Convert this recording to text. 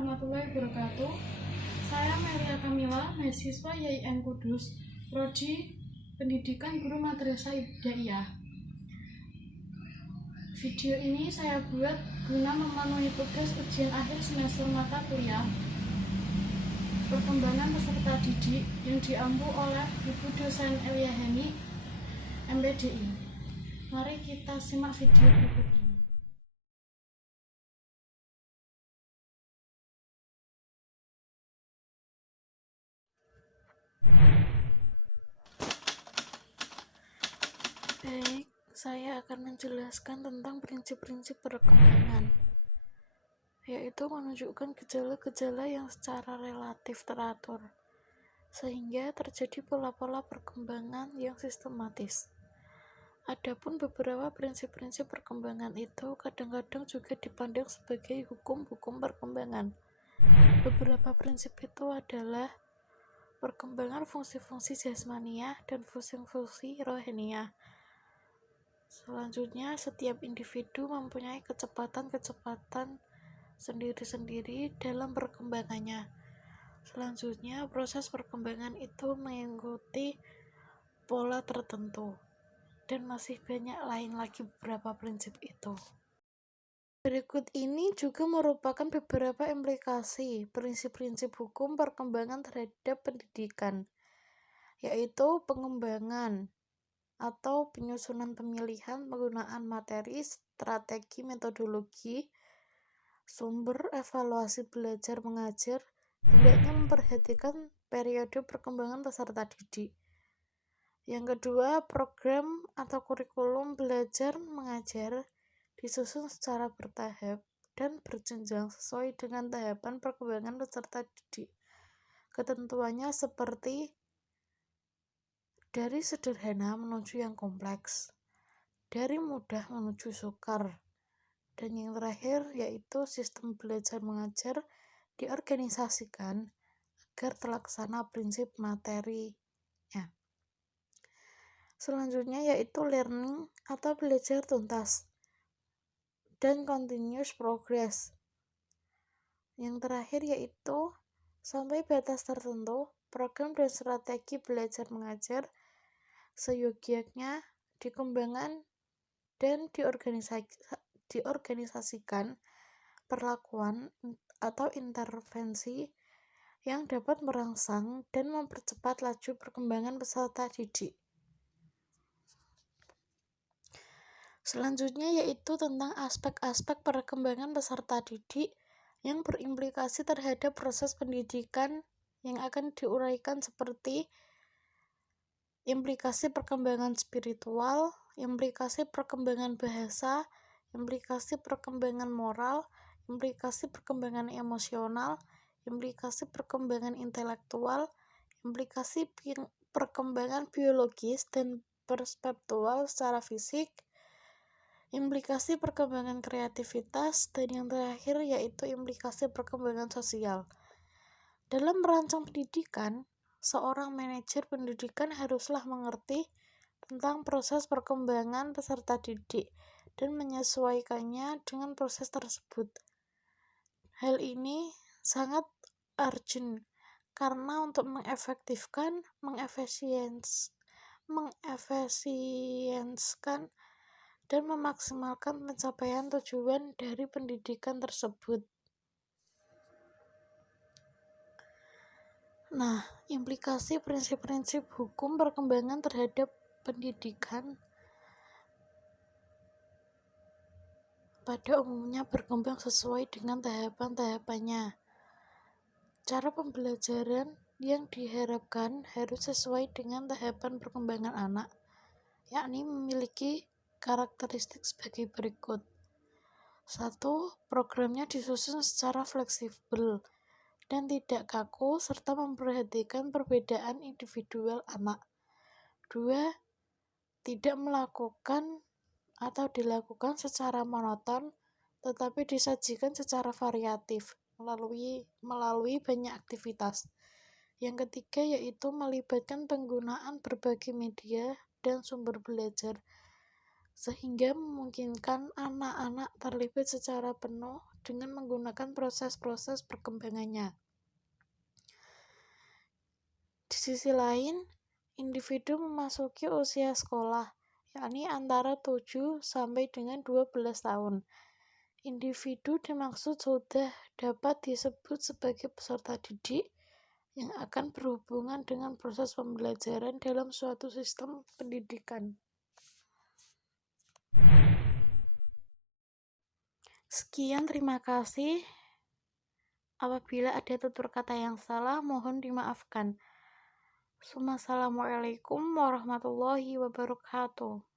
warahmatullahi wabarakatuh. Saya Melia Kamila, mahasiswa YIN Kudus, Prodi Pendidikan Guru Madrasah Ibtidaiyah. Video ini saya buat guna memenuhi tugas ujian akhir semester mata kuliah perkembangan peserta didik yang diampu oleh Ibu Dosen Eliaheni, MPDI. Mari kita simak video berikut ini. Baik, saya akan menjelaskan tentang prinsip-prinsip perkembangan, yaitu menunjukkan gejala-gejala yang secara relatif teratur, sehingga terjadi pola-pola perkembangan yang sistematis. Adapun beberapa prinsip-prinsip perkembangan itu kadang-kadang juga dipandang sebagai hukum-hukum perkembangan. Beberapa prinsip itu adalah perkembangan fungsi-fungsi jasmaniah dan fungsi-fungsi rohaniah. Selanjutnya, setiap individu mempunyai kecepatan-kecepatan sendiri-sendiri dalam perkembangannya. Selanjutnya, proses perkembangan itu mengikuti pola tertentu, dan masih banyak lain lagi beberapa prinsip itu. Berikut ini juga merupakan beberapa implikasi prinsip-prinsip hukum perkembangan terhadap pendidikan, yaitu pengembangan atau penyusunan pemilihan penggunaan materi, strategi, metodologi, sumber, evaluasi belajar mengajar, hendaknya memperhatikan periode perkembangan peserta didik. Yang kedua, program atau kurikulum belajar mengajar disusun secara bertahap dan berjenjang sesuai dengan tahapan perkembangan peserta didik. Ketentuannya seperti dari sederhana menuju yang kompleks, dari mudah menuju sukar, dan yang terakhir yaitu sistem belajar mengajar diorganisasikan agar terlaksana prinsip materinya. Selanjutnya yaitu learning atau belajar tuntas dan continuous progress. Yang terakhir yaitu sampai batas tertentu, program dan strategi belajar mengajar seyogyanya dikembangkan dan diorganisasikan perlakuan atau intervensi yang dapat merangsang dan mempercepat laju perkembangan peserta didik. Selanjutnya yaitu tentang aspek-aspek perkembangan peserta didik yang berimplikasi terhadap proses pendidikan yang akan diuraikan seperti implikasi perkembangan spiritual, implikasi perkembangan bahasa, implikasi perkembangan moral, implikasi perkembangan emosional, implikasi perkembangan intelektual, implikasi perkembangan biologis dan perseptual secara fisik, implikasi perkembangan kreativitas, dan yang terakhir yaitu implikasi perkembangan sosial. Dalam merancang pendidikan, seorang manajer pendidikan haruslah mengerti tentang proses perkembangan peserta didik dan menyesuaikannya dengan proses tersebut. Hal ini sangat urgent karena untuk mengefektifkan, mengefisienskan, dan memaksimalkan pencapaian tujuan dari pendidikan tersebut. Nah, implikasi prinsip-prinsip hukum perkembangan terhadap pendidikan pada umumnya berkembang sesuai dengan tahapan-tahapannya. Cara pembelajaran yang diharapkan harus sesuai dengan tahapan perkembangan anak, yakni memiliki karakteristik sebagai berikut. 1. Programnya disusun secara fleksibel dan tidak kaku serta memperhatikan perbedaan individual anak. 2. Tidak melakukan atau dilakukan secara monoton, tetapi disajikan secara variatif melalui banyak aktivitas. Yang ketiga yaitu melibatkan penggunaan berbagai media dan sumber belajar, sehingga memungkinkan anak-anak terlibat secara penuh dengan menggunakan proses-proses perkembangannya. Di sisi lain, individu memasuki usia sekolah, yakni antara 7 sampai dengan 12 tahun. Individu dimaksud sudah dapat disebut sebagai peserta didik yang akan berhubungan dengan proses pembelajaran dalam suatu sistem pendidikan. Sekian, terima kasih. Apabila ada tutur kata yang salah, mohon dimaafkan. Assalamualaikum warahmatullahi wabarakatuh.